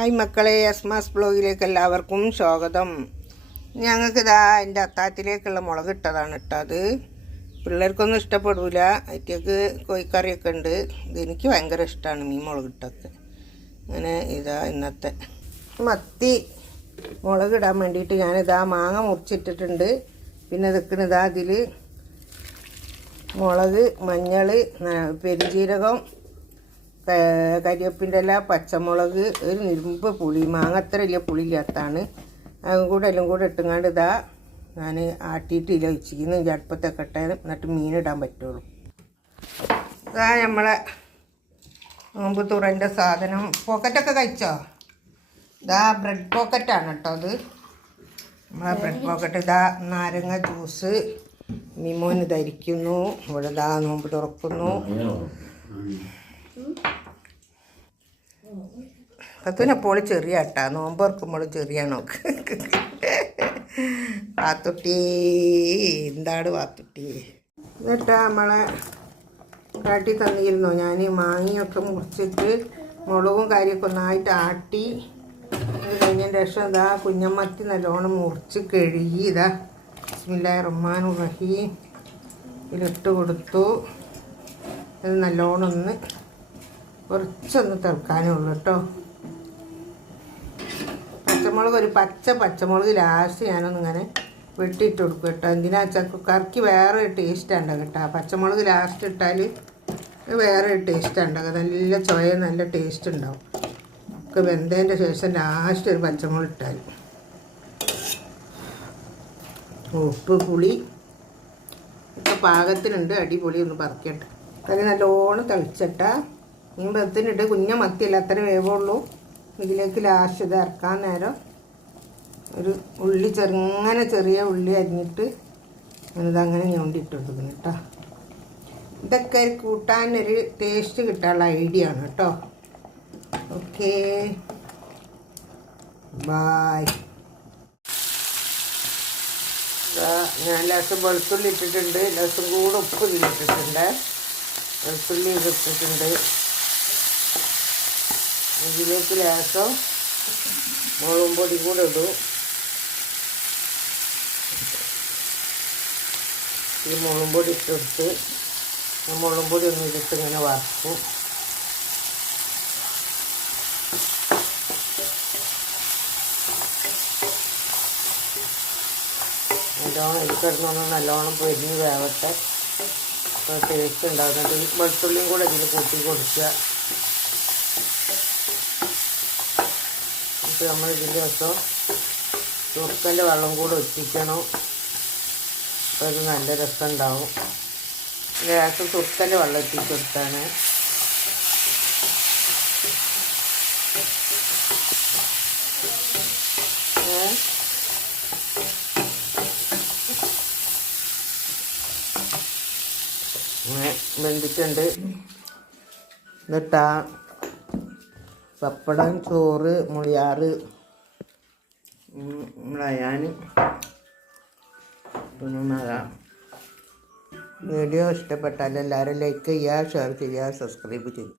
Hi മക്കളെ, അസ്മാസ് ബ്ലോഗിലേക്ക് എല്ലാവർക്കും സ്വാഗതം. ഞങ്ങൾക്കിതാ എൻ്റെ അത്താഴത്തിലേക്കുള്ള മുളക് ഇട്ടതാണ് ഇട്ടത്. പിള്ളേർക്കൊന്നും ഇഷ്ടപ്പെടില്ല, അതിലേക്ക് കോഴിക്കറിയൊക്കെ ഉണ്ട്. ഇതെനിക്ക് ഭയങ്കര ഇഷ്ടമാണ് മീൻ മുളകിട്ടൊക്കെ. അങ്ങനെ ഇതാ ഇന്നത്തെ മത്തി മുളക് ഇടാൻ വേണ്ടിയിട്ട് ഞാനിതാ മാങ്ങ മുറിച്ചിട്ടിട്ടുണ്ട്. പിന്നെ നിൽക്കുന്നതാ അതിൽ മുളക്, മഞ്ഞൾ, പെരുംജീരകം, കരിവേപ്പിൻ്റെ ഇല, പച്ചമുളക്, ഒരു നിരുമ്പ് പുളി, മാങ്ങ അത്ര വലിയ പുളി ഇല്ലാത്താണ്. അതും കൂടെ എല്ലാം കൂടെ ഇട്ടുങ്ങാണ്ട് ഇതാ ഞാൻ ആട്ടിയിട്ടില്ല, വെച്ചിരിക്കുന്നു. അടുപ്പത്തൊക്കെ ഇട്ടേ എന്നിട്ട് മീനിടാൻ പറ്റുള്ളൂ. ഇതാ നമ്മളെ നോമ്പ് തുറൻ്റെ സാധനം. പോക്കറ്റൊക്കെ കഴിച്ചോ? ഇതാ ബ്രെഡ് പോക്കറ്റാണ് കേട്ടോ അത്. നമ്മളെ ബ്രെഡ് പോക്കറ്റ്. ഇതാ നാരങ്ങ ജ്യൂസ് മിമോന് ധരിക്കുന്നു. ഇവിടെ ഇതാ നോമ്പ് തുറക്കുന്നു. കത്തുവിനെപ്പോഴും ചെറിയ കേട്ടാ, നോമ്പ് തുറക്കുമ്പോൾ ചെറിയ നോക്ക്. വാത്തുട്ടി എന്താണ് വാത്തുട്ടി? എന്നിട്ടാ നമ്മളെ കാട്ടി തന്നിരുന്നോ ഞാൻ മാങ്ങയൊക്കെ മുറിച്ചിട്ട് മുളകും കാര്യമൊക്കെ ഒന്നായിട്ട് ആട്ടി. അത് കഴിഞ്ഞതിന് ശേഷം ഇതാ കുഞ്ഞമ്മത്തി നല്ലോണം മുറിച്ച് കഴുകി ഇതാ ബിസ്മില്ലാഹിർ റഹ്മാനിർ റഹീം ഇതിലിട്ട് കൊടുത്തു. അത് നല്ലോണം ഒന്ന് കുറച്ചൊന്ന് തിളക്കാനേ ഉള്ളൂ കേട്ടോ. പച്ചമുളക്, ഒരു പച്ചമുളക് ലാസ്റ്റ് ഞാനൊന്നിങ്ങനെ വെട്ടിയിട്ട് കൊടുക്കും കേട്ടോ. എന്തിനാ വെച്ചാൽ കറിക്ക് വേറെ ടേസ്റ്റ് ഉണ്ടാകും കേട്ടോ. പച്ചമുളക് ലാസ്റ്റ് ഇട്ടാൽ വേറെ ടേസ്റ്റ് ഉണ്ടാകും, നല്ല ചൊയ, നല്ല ടേസ്റ്റ് ഉണ്ടാവും. ഒക്കെ വെന്തതിൻ്റെ ശേഷം ലാസ്റ്റ് ഒരു പച്ചമുളക് ഇട്ടാൽ. ഉപ്പ്, പുളി ഒക്കെ പാകത്തിനുണ്ട്. അടിപൊളി ഒന്ന് പറിക്കട്ടെ. കറി നല്ലോണം തിളച്ചിട്ടാ മീൻ വെള്ളത്തിനിട്ട് കുഞ്ഞ മത്തിയല്ല, അത്ര വേവുള്ളൂ. ഇതിലേക്ക് ലാസ്റ്റ് ഇത് ഇറക്കാൻ നേരം ഒരു ഉള്ളി, ചെറിയ ഉള്ളി അരിഞ്ഞിട്ട് ഞാനിതങ്ങനെ ഞൊണ്ടിട്ട് കൊടുക്കുന്നു കേട്ടോ. ഇതൊക്കെ കൂട്ടാനൊരു ടേസ്റ്റ് കിട്ടാനുള്ള ഐഡിയ ആണ് കേട്ടോ. Okay, bye. ഞാൻ ലേശം വെളുത്തുള്ളി ഇട്ടിട്ടുണ്ട്, ലേശം കൂടെ ഉപ്പ് ഇതിലിട്ടിട്ടുണ്ട്. വെളുത്തുള്ളി ഇതിട്ടിട്ടുണ്ട്. ഇതിലേക്ക് ലേശം മുളകും പൊടി കൂടെ ഇടും. ഈ മുളകും പൊടി ഇട്ടെടുത്ത് മുളകും പൊടി ഒന്ന് ഇതിട്ട് ഇങ്ങനെ വറക്കും. നല്ലോണം ഇത് കിടന്നൊന്ന് നല്ലോണം പൊരിഞ്ഞ് വേവട്ടെ. ടേസ്റ്റ് ഉണ്ടാകുന്നത് ഈ വെളുത്തുള്ളിയും കൂടെ ഇതിൽ കൂട്ടി കൊടുക്കുക. എന്നിട്ട് നമ്മൾ ഇതിൻ്റെ ദിവസം സുർക്കൻ്റെ വെള്ളം കൂടെ ഒറ്റിക്കണം. അപ്പോൾ ഇത് നല്ല രസം ഉണ്ടാവും. ഗ്യാസ് സുർക്കൻ്റെ വെള്ളം എത്തിച്ചെടുത്താണ്. വെന്തിട്ടുണ്ട്. എന്നിട്ടാ പപ്പടം, ചോറ്, മുളിയാറ് നമ്മളയാൻ വീഡിയോ ഇഷ്ടപ്പെട്ടാൽ എല്ലാവരും ലൈക്ക് ചെയ്യുക, ഷെയർ ചെയ്യുക, സബ്സ്ക്രൈബ് ചെയ്യുക.